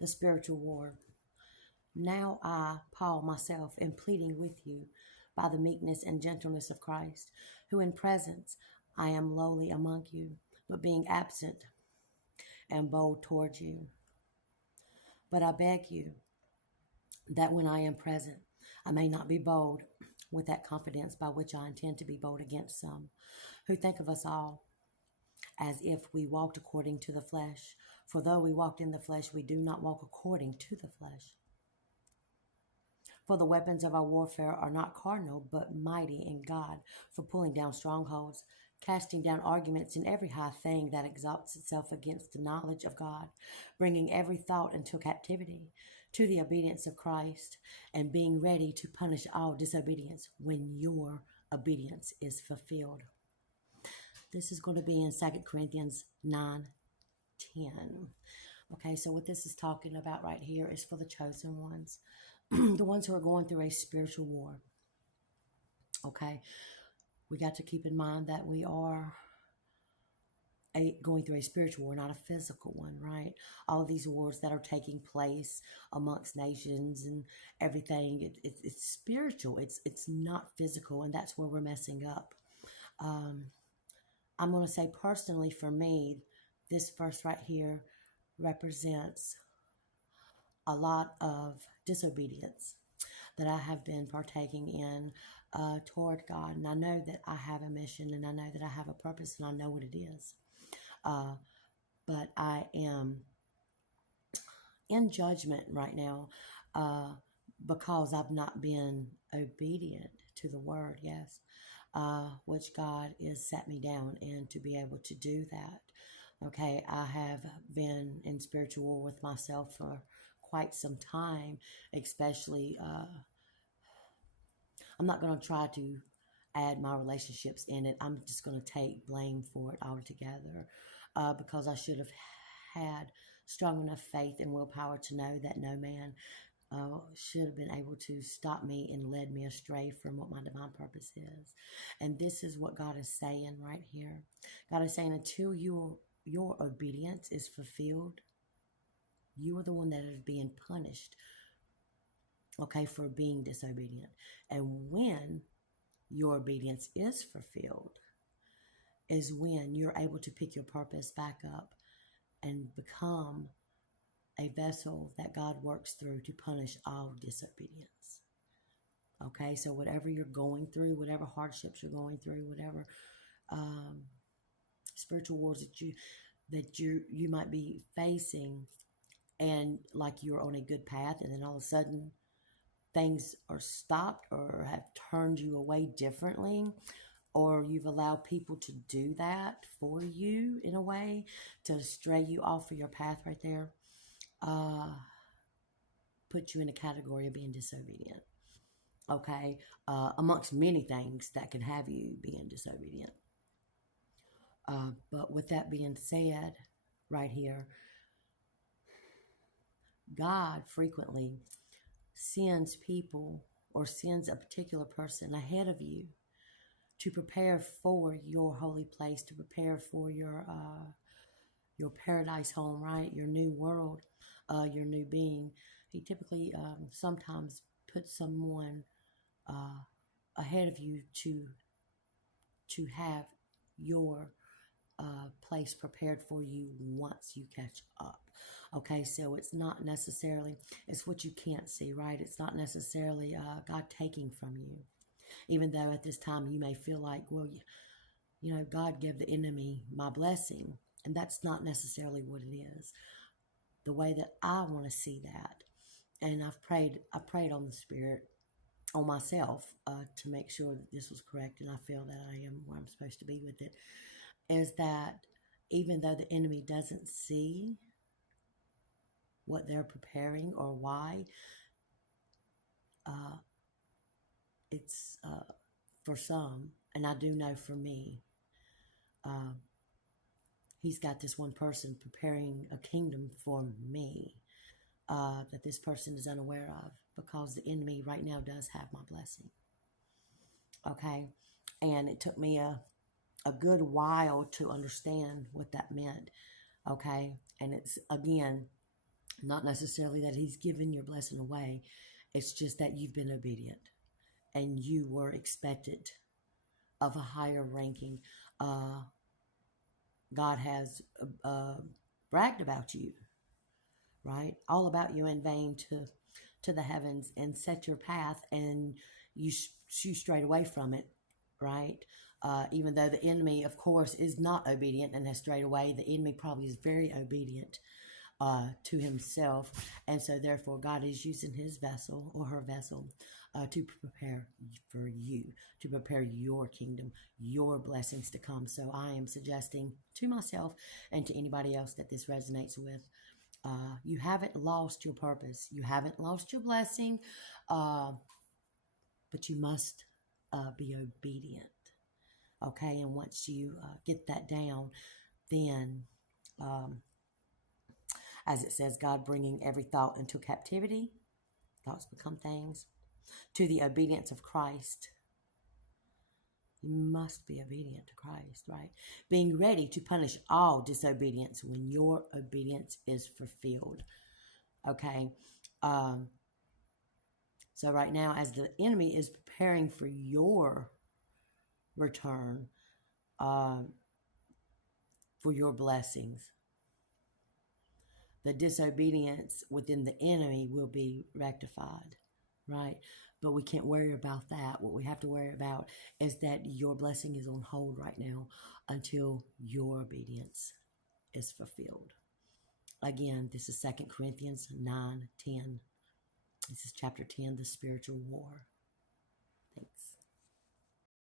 the spiritual war. Now I, Paul, myself, am pleading with you by the meekness and gentleness of Christ, who in presence I am lowly among you, but being absent am bold toward you. But I beg you that when I am present, I may not be bold with that confidence by which I intend to be bold against some who think of us all as if we walked according to the flesh. For though we walked in the flesh, we do not walk according to the flesh. For the weapons of our warfare are not carnal, but mighty in God for pulling down strongholds, casting down arguments and every high thing that exalts itself against the knowledge of God, bringing every thought into captivity to the obedience of Christ, and being ready to punish all disobedience when your obedience is fulfilled. This is going to be in 2 Corinthians 9:10. Okay, so what this is talking about right here is for the chosen ones, the ones who are going through a spiritual war. Okay, we got to keep in mind that we are going through a spiritual war, not a physical one, right? All of these wars that are taking place amongst nations and everything, it's spiritual. It's not physical, and that's where we're messing up. I'm going to say personally for me, this verse right here represents a lot of disobedience that I have been partaking in toward God. And I know that I have a mission, and I know that I have a purpose, and I know what it is. But I am in judgment right now because I've not been obedient to the word, yes, which God has set me down and to be able to do that. Okay, I have been in spiritual war with myself for quite some time, especially I'm not going to try to add my relationships in it. I'm just going to take blame for it altogether because I should have had strong enough faith and willpower to know that no man should have been able to stop me and led me astray from what my divine purpose is. And this is what God is saying right here. God is saying until your obedience is fulfilled, you are the one that is being punished, okay, for being disobedient. And when your obedience is fulfilled is when you're able to pick your purpose back up and become a vessel that God works through to punish all disobedience. Okay, so whatever you're going through, whatever hardships you're going through, whatever spiritual wars that you might be facing, and like you're on a good path, and then all of a sudden things are stopped or have turned you away differently, or you've allowed people to do that for you in a way to stray you off of your path right there, put you in a category of being disobedient. Okay, amongst many things that can have you being disobedient. But with that being said, right here, God frequently sends people or sends a particular person ahead of you to prepare for your holy place, to prepare for your paradise home, right? Your new world, your new being. He typically sometimes puts someone ahead of you to have your place prepared for you once you catch up. Okay, so it's not necessarily, it's what you can't see, right? It's not necessarily God taking from you. Even though at this time you may feel like, well, you know, God gave the enemy my blessing. And that's not necessarily what it is. The way that I want to see that, and I prayed on the Spirit, on myself, to make sure that this was correct, and I feel that I am where I'm supposed to be with it, is that even though the enemy doesn't see what they're preparing or why, it's for some, and I do know for me, he's got this one person preparing a kingdom for me that this person is unaware of, because the enemy right now does have my blessing. Okay, and it took me a good while to understand what that meant. Okay, and it's again, Not necessarily that he's given your blessing away. It's just that you've been obedient and you were expected of a higher ranking. God has bragged about you, right? All about you in vain to the heavens and set your path, and you strayed away from it, right? Even though the enemy, of course, is not obedient and has strayed away, the enemy probably is very obedient to himself, and so therefore God is using his vessel or her vessel to prepare for you, to prepare your kingdom, your blessings to come. So I am suggesting to myself and to anybody else that this resonates with, you haven't lost your purpose, you haven't lost your blessing, but you must be obedient. Okay, and once you get that down, then as it says, God bringing every thought into captivity, thoughts become things, to the obedience of Christ. You must be obedient to Christ, right? Being ready to punish all disobedience when your obedience is fulfilled. Okay. So right now, as the enemy is preparing for your return, for your blessings, the disobedience within the enemy will be rectified, right? But we can't worry about that. What we have to worry about is that your blessing is on hold right now until your obedience is fulfilled. Again, this is 2 Corinthians 9:10. This is chapter 10, the spiritual war.